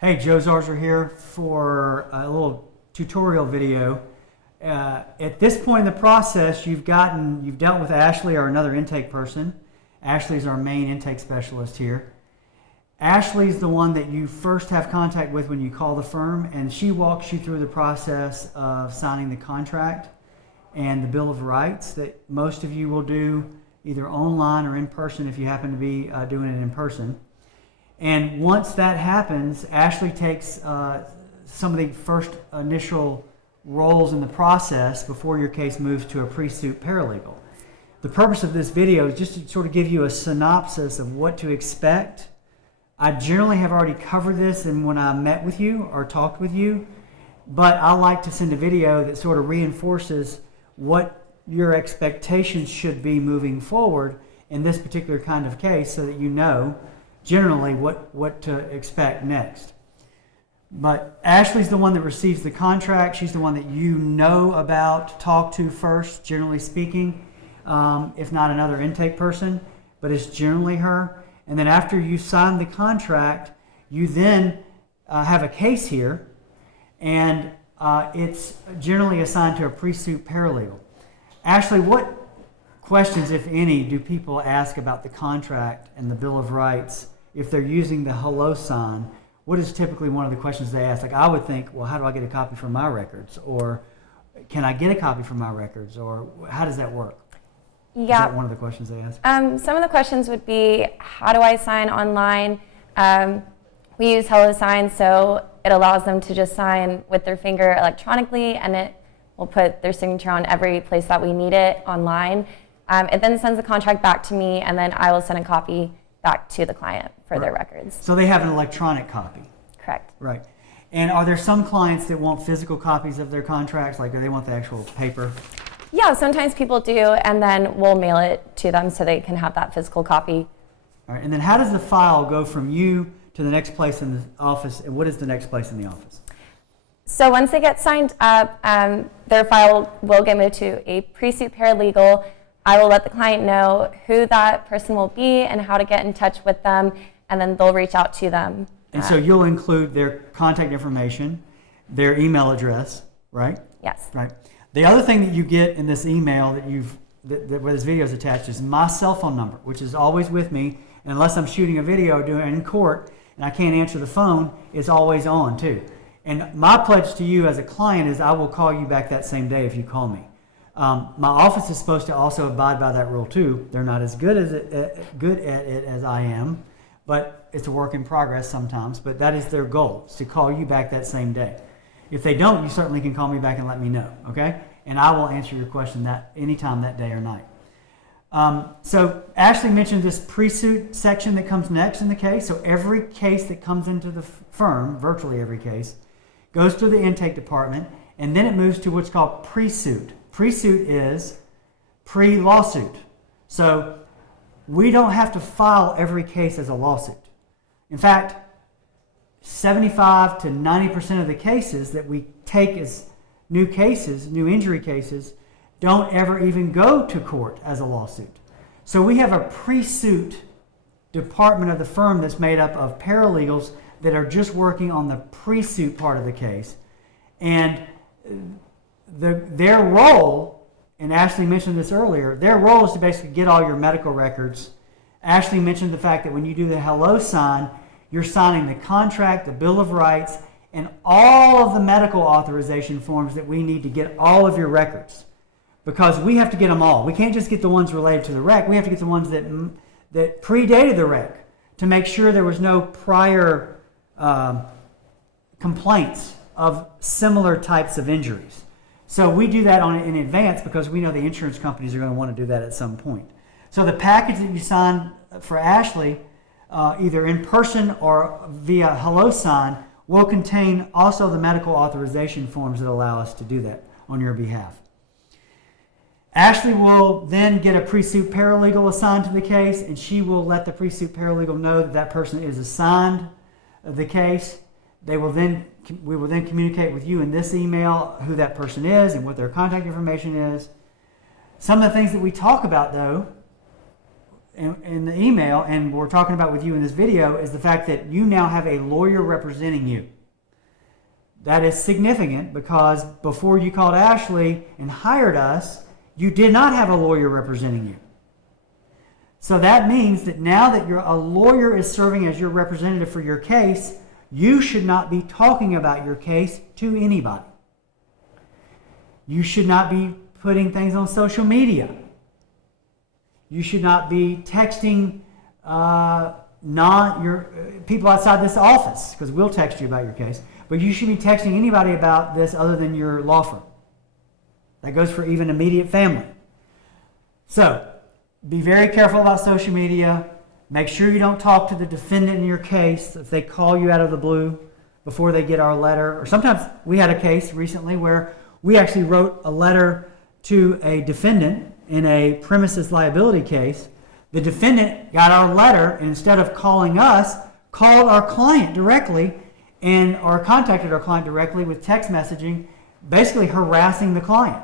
Hey, Joe Zarzaur here for a little tutorial video. At this point in the process, you've dealt with Ashley or another intake person. Ashley's our main intake specialist here. Ashley's the one that you first have contact with when you call the firm, and she walks you through the process of signing the contract and the Bill of Rights that most of you will do either online or in person if you happen to be doing it in person. And once that happens, Ashley takes some of the first initial roles in the process before your case moves to a pre-suit paralegal. The purpose of this video is just to sort of give you a synopsis of what to expect. I generally have already covered this and when I met with you or talked with you, but I like to send a video that sort of reinforces what your expectations should be moving forward in this particular kind of case so that you know generally what to expect next. But Ashley's the one that receives the contract. She's the one that you know about, talk to first, generally speaking, if not another intake person, but it's generally her. And then after you sign the contract, you then have a case here, and it's generally assigned to a pre-suit paralegal. Ashley, what questions, if any, do people ask about the contract and the Bill of Rights if they're using the hello sign? What is typically one of the questions they ask? Like I would think, well, how do I get a copy for my records? Or can I get a copy for my records? Or how does that work? Yeah. Is that one of the questions they ask? Some of the questions would be, how do I sign online? We use HelloSign, so it allows them to just sign with their finger electronically, and it will put their signature on every place that we need it online. It then sends the contract back to me, and then I will send a copy back to the client for their records. So they have an electronic copy. Correct. Right. And are there some clients that want physical copies of their contracts? Like, do they want the actual paper? Yeah, sometimes people do, and then we'll mail it to them so they can have that physical copy. All right. And then how does the file go from you to the next place in the office, and what is the next place in the office? So once they get signed up, their file will get moved to a pre-suit paralegal. I will let the client know who that person will be and how to get in touch with them, and then they'll reach out to them. And so you'll include their contact information, their email address, right? Yes. Right. The other thing that you get in this email where this video is attached is my cell phone number, which is always with me. And unless I'm shooting a video or doing it in court and I can't answer the phone, it's always on too. And my pledge to you as a client is I will call you back that same day if you call me. My office is supposed to also abide by that rule too. They're not as good at it as I am, but it's a work in progress sometimes. But that is their goal, is to call you back that same day. If they don't, you certainly can call me back and let me know, okay? And I will answer your question anytime that day or night. So Ashley mentioned this pre-suit section that comes next in the case. So every case that comes into the firm, virtually every case, goes to the intake department, and then it moves to what's called pre-suit. Pre-suit is pre-lawsuit. So we don't have to file every case as a lawsuit. In fact, 75 to 90% of the cases that we take as new cases, new injury cases, don't ever even go to court as a lawsuit. So we have a pre-suit department of the firm that's made up of paralegals that are just working on the pre-suit part of the case. And their role, and Ashley mentioned this earlier, their role is to basically get all your medical records. Ashley mentioned the fact that when you do the hello sign, you're signing the contract, the Bill of Rights, and all of the medical authorization forms that we need to get all of your records. Because we have to get them all. We can't just get the ones related to the wreck. We have to get the ones that predated the wreck to make sure there was no prior complaints of similar types of injuries. So we do that in advance because we know the insurance companies are going to want to do that at some point. So the package that you sign for Ashley, either in person or via hello sign, will contain also the medical authorization forms that allow us to do that on your behalf. Ashley will then get a pre-suit paralegal assigned to the case, and she will let the pre-suit paralegal know that that person is assigned the case. We will then communicate with you in this email who that person is and what their contact information is. Some of the things that we talk about, though, in the email, and we're talking about with you in this video, is the fact that you now have a lawyer representing you. That is significant because before you called Ashley and hired us, you did not have a lawyer representing you. So that means that now that a lawyer is serving as your representative for your case, you should not be talking about your case to anybody. You should not be putting things on social media. You should not be texting your people outside this office, because we'll text you about your case. But you should be texting anybody about this other than your law firm. That goes for even immediate family. So, be very careful about social media. Make sure you don't talk to the defendant in your case if they call you out of the blue before they get our letter. Or sometimes we had a case recently where we actually wrote a letter to a defendant in a premises liability case. The defendant got our letter, and instead of calling us, called our client directly or contacted our client directly with text messaging, basically harassing the client.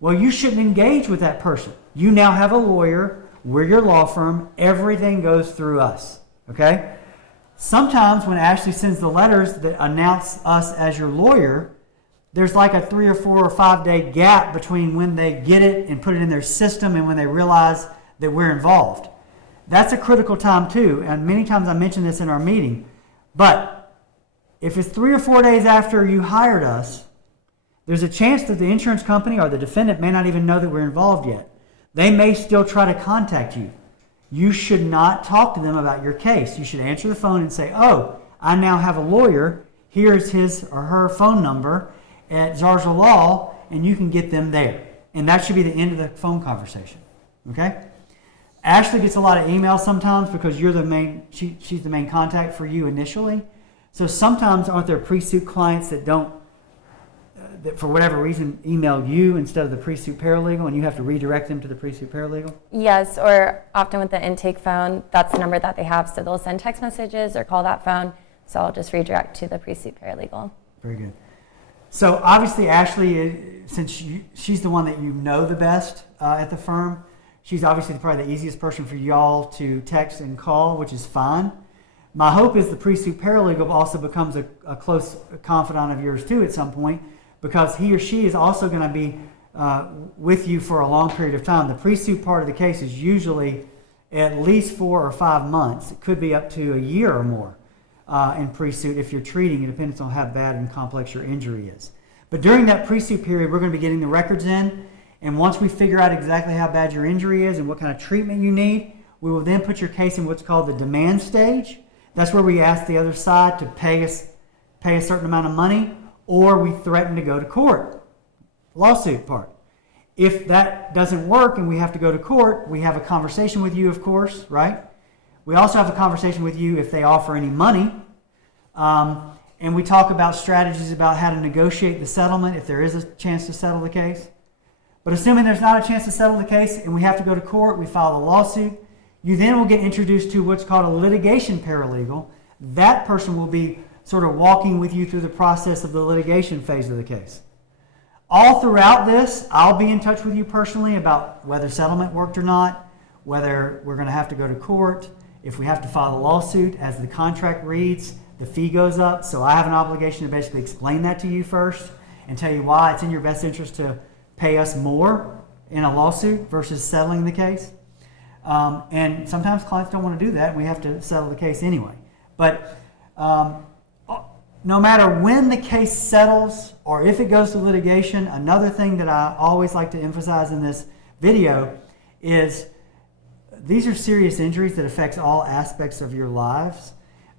Well, you shouldn't engage with that person. You now have a lawyer. We're your law firm. Everything goes through us. Okay? Sometimes when Ashley sends the letters that announce us as your lawyer, there's like a 3 or 4 or 5 day gap between when they get it and put it in their system and when they realize that we're involved. That's a critical time too, and many times I mention this in our meeting. But if it's 3 or 4 days after you hired us, there's a chance that the insurance company or the defendant may not even know that we're involved yet. They may still try to contact you. You should not talk to them about your case. You should answer the phone and say, oh, I now have a lawyer. Here's his or her phone number at Zarzaur Law, and you can get them there. And that should be the end of the phone conversation. Okay? Ashley gets a lot of emails sometimes because you're the main, she's the main contact for you initially. So sometimes aren't there pre-suit clients that don't, that for whatever reason email you instead of the pre-suit paralegal, and you have to redirect them to the pre-suit paralegal? Yes, or often with the intake phone, that's the number that they have, so they'll send text messages or call that phone, so I'll just redirect to the pre-suit paralegal. Very good. So obviously Ashley, since she's the one that you know the best at the firm, she's obviously probably the easiest person for y'all to text and call, which is fine. My hope is the pre-suit paralegal also becomes a close confidant of yours too at some point, because he or she is also going to be with you for a long period of time. The pre-suit part of the case is usually at least 4 or 5 months. It could be up to a year or more in pre-suit if you're treating. It depends on how bad and complex your injury is. But during that pre-suit period, we're going to be getting the records in, and once we figure out exactly how bad your injury is and what kind of treatment you need, we will then put your case in what's called the demand stage. That's where we ask the other side to pay a certain amount of money, or we threaten to go to court, lawsuit part. If that doesn't work and we have to go to court, we have a conversation with you, of course, right? We also have a conversation with you if they offer any money. And we talk about strategies about how to negotiate the settlement if there is a chance to settle the case. But assuming there's not a chance to settle the case and we have to go to court, we file a lawsuit. You then will get introduced to what's called a litigation paralegal. That person will be sort of walking with you through the process of the litigation phase of the case. All throughout this, I'll be in touch with you personally about whether settlement worked or not, whether we're going to have to go to court, if we have to file a lawsuit. As the contract reads, the fee goes up, so I have an obligation to basically explain that to you first and tell you why it's in your best interest to pay us more in a lawsuit versus settling the case. And sometimes clients don't want to do that, and we have to settle the case anyway. But no matter when the case settles or if it goes to litigation, another thing that I always like to emphasize in this video is these are serious injuries that affects all aspects of your lives.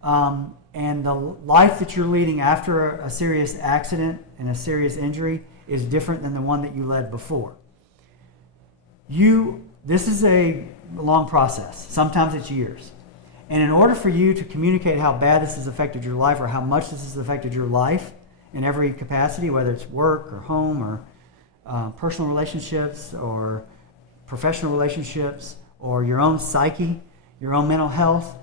And the life that you're leading after a serious accident and a serious injury is different than the one that you led before. This is a long process. Sometimes it's years. And in order for you to communicate how bad this has affected your life or how much this has affected your life in every capacity, whether it's work or home or personal relationships or professional relationships or your own psyche, your own mental health,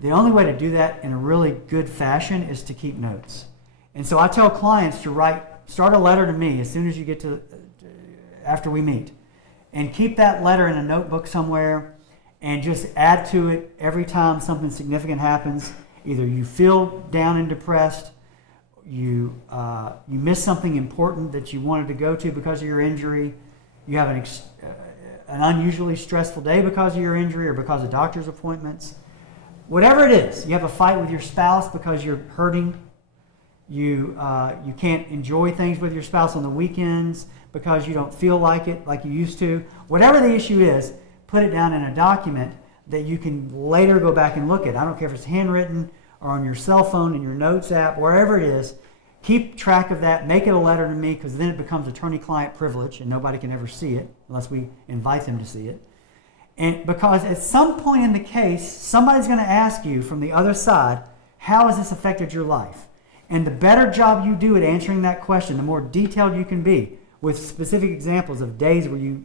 the only way to do that in a really good fashion is to keep notes. And so I tell clients to start a letter to me as soon as you get after we meet. And keep that letter in a notebook somewhere and just add to it every time something significant happens. Either you feel down and depressed, you miss something important that you wanted to go to because of your injury, you have an unusually stressful day because of your injury or because of doctor's appointments. Whatever it is, you have a fight with your spouse because you're hurting, you can't enjoy things with your spouse on the weekends because you don't feel like it like you used to. Whatever the issue is, put it down in a document that you can later go back and look at. I don't care if it's handwritten or on your cell phone, in your notes app, wherever it is. Keep track of that. Make it a letter to me, because then it becomes attorney-client privilege and nobody can ever see it unless we invite them to see it. And because at some point in the case, somebody's going to ask you from the other side, how has this affected your life? And the better job you do at answering that question, the more detailed you can be with specific examples of days where you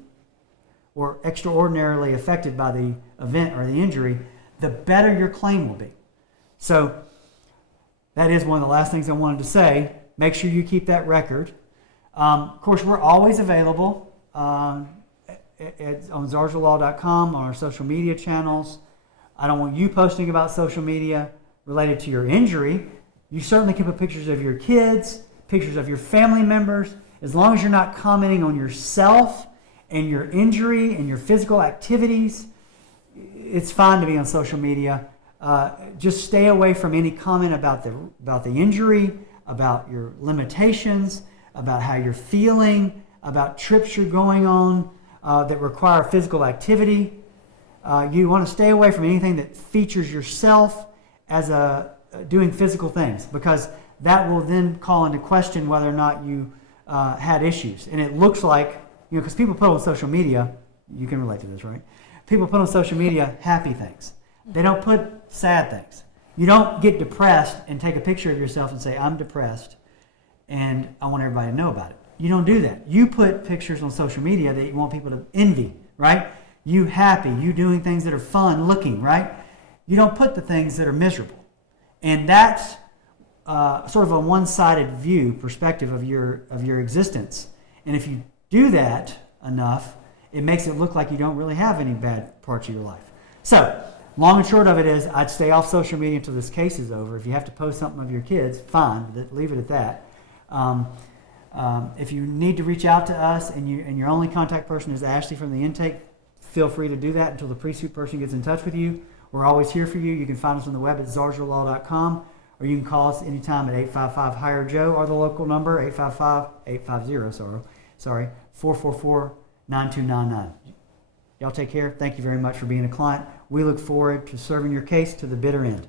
were extraordinarily affected by the event or the injury, the better your claim will be. So that is one of the last things I wanted to say. Make sure you keep that record. Of course, we're always available on zarzarlaw.com, on our social media channels. I don't want you posting about social media related to your injury. You certainly can put pictures of your kids, pictures of your family members, as long as you're not commenting on yourself and your injury and your physical activities. It's fine to be on social media. Just stay away from any comment about the injury, about your limitations, about how you're feeling, about trips you're going on that require physical activity. You want to stay away from anything that features yourself as doing physical things, because that will then call into question whether or not you had issues. And it looks like, because people put on social media, you can relate to this, right? People put on social media happy things. They don't put sad things. You don't get depressed and take a picture of yourself and say, I'm depressed and I want everybody to know about it. You don't do that. You put pictures on social media that you want people to envy, right? You happy, you doing things that are fun looking, right? You don't put the things that are miserable. And that's sort of a one-sided perspective of your existence. And if you do that enough, it makes it look like you don't really have any bad parts of your life. So, long and short of it is, I'd stay off social media until this case is over. If you have to post something of your kids, fine, but leave it at that. If you need to reach out to us and your only contact person is Ashley from the intake, feel free to do that until the pre-suit person gets in touch with you. We're always here for you. You can find us on the web at zarzarlaw.com, or you can call us anytime at 855-HIRE-JOE, or the local number, 444-9299. Y'all take care. Thank you very much for being a client. We look forward to serving your case to the bitter end.